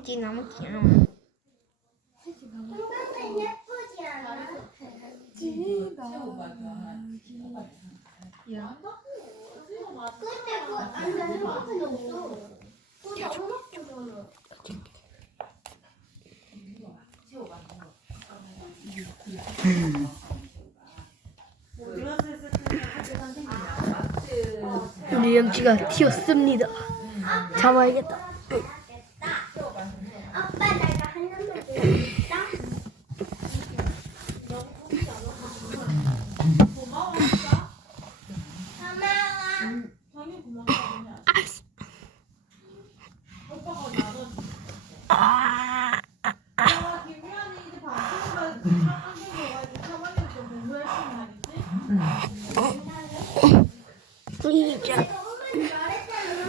나무띠 나무띠 이거는 예쁘지 않아? 근데 그 안에 이만큼은 없어. 그게 엄마거잖아. 우리 영치가 튀었습니다 잡아야겠다 아빠 내가 하나만 줄까? 고마워. 이자 엄마 잘했잖아.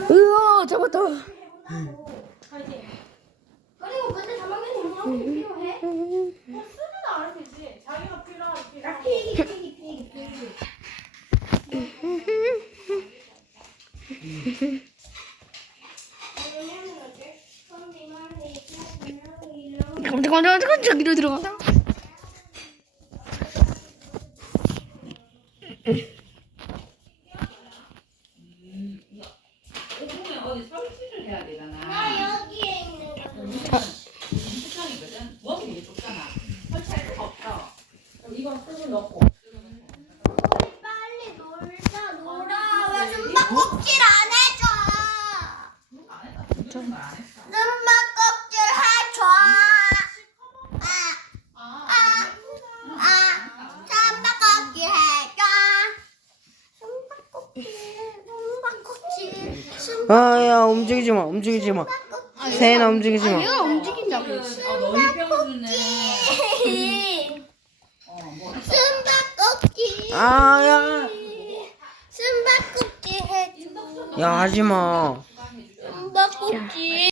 으아 잡았다 그리고 자막에는 이렇게 필요해? 필기 필기 필기 필기. 잠깐 잠깐 잠깐 저기로 들어가 이건 흙을 넣고. 우리 빨리 놀자 놀아. 왜 숨바꼭질 안 해줘? 안 했어. 숨바꼭질 해줘. 아, 아, 아, 숨바꼭질 해줘. 숨바꼭질, 숨바꼭질, 아야 움직이지 마 움직이지 마. 세나 움직이지 마 얘가 움직인다고. 어, 너희 뭐 숨바꼭질. 아야 숨바꼭질 해줘. 야 하지 마 숨바꼭질.